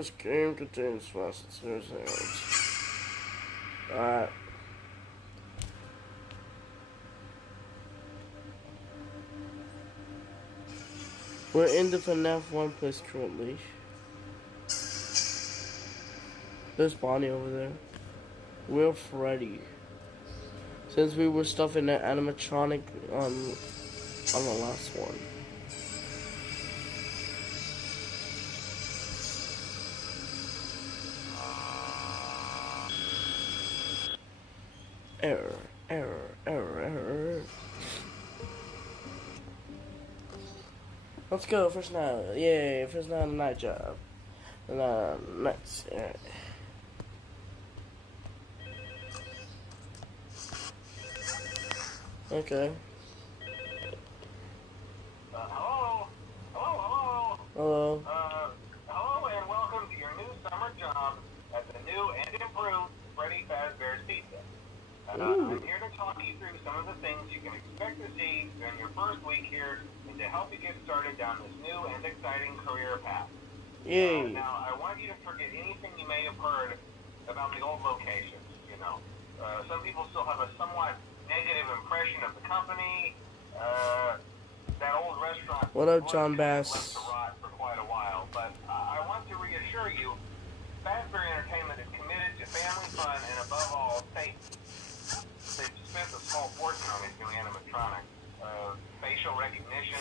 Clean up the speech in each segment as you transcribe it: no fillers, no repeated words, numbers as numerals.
This game contains fast and serious sounds. Alright. We're in the Fnaf 1 place currently. There's Bonnie over there. We're Freddy. Since we were stuffing that animatronic on the last one. Error. Let's go, first night. Yay, first night of the night job. Nights. Alright. Okay. Hello, and welcome to your new summer job at the new and improved Freddy Fazbear's Pizza. I'm here to talk you through some of the things you can expect to see during your first week here and to help you get started down this new and exciting career path. Yay. Now, I want you to forget anything you may have heard about the old locations, you know. Some people still have a somewhat negative impression of the company. That old restaurant... What up, John Bass? ...left to rot for quite a while, but I want to reassure you, Fazbear Entertainment is committed to family fun and, above all, safety. They've spent a small fortune on these new animatronics. Facial recognition,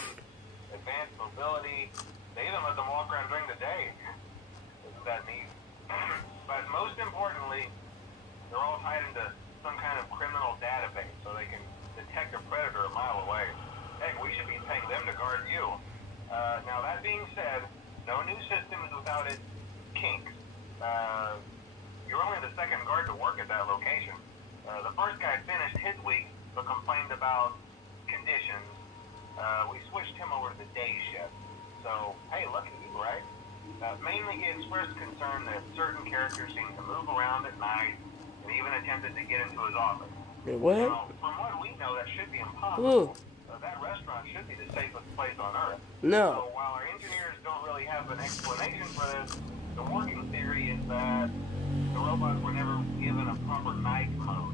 advanced mobility. They even let them walk around during the day. Isn't that neat? But most importantly, they're all tied into some kind of criminal database so they can detect a predator a mile away. Heck, we should be paying them to guard you. Now, that being said, no new system is without its kinks. You're only the second guard to work at that location. The first guy finished his week but complained about conditions. We switched him over to the day shift. So, hey, lucky you, right? Mainly he expressed concern that certain characters seem to move around at night and even attempted to get into his office. Wait, what? Now, from what we know, that should be impossible. That restaurant should be the safest place on Earth. No. So while our engineers don't really have an explanation for this, the working theory is that the robots were never given a proper night mode.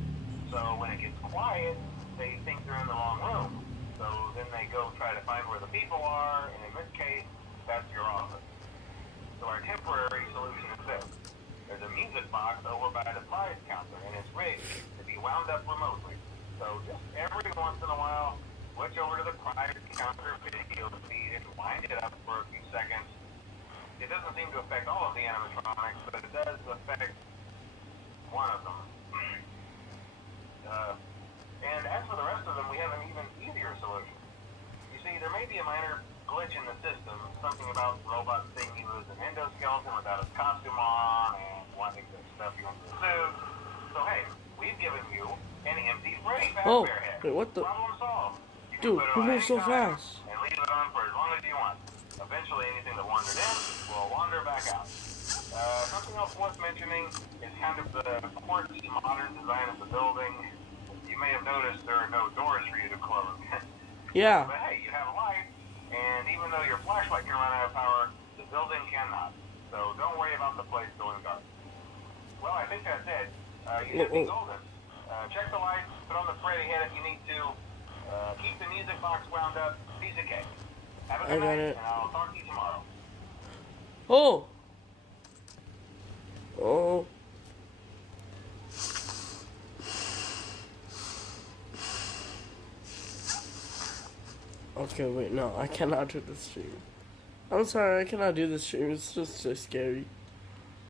So when it gets quiet, they think they're in the wrong room. So then they go try to find where the people are, and in this case, that's your office. So our temporary solution is this. There's a music box over by the prize counter, and it's rigged to be wound up remotely. So just every once in a while, switch over to the prize counter video feed and wind it up for a few seconds. It doesn't seem to affect all of the animatronics, but it does affect one of them. And as for the rest of them, we have an even easier solution. You see, there may be a minor glitch in the system, something about robots thinking he was an endoskeleton without his costume on and wanting to stuff you into the suit. So hey, we've given you an empty Freddy Fazbear head. Wait, what the? Problem solved. Dude, he moves so fast. And leave it on for as long as you want. Eventually, anything that wandered in will wander back out. Something else worth mentioning is kind of the quirky modern design of the building. You may have noticed there are no doors for you to close. Yeah. But hey, you have a light, and even though your flashlight can run out of power, the building cannot. So don't worry about the place going dark. Well, I think that's it. You should be golden. Check the lights, put on the Freddy head if you need to. Keep the music box wound up. Piece of cake. Have a good night, and I'll talk to you tomorrow. Oh. Oh. Okay, wait, no, I cannot do this stream. I'm sorry, I cannot do this stream. It's just so scary.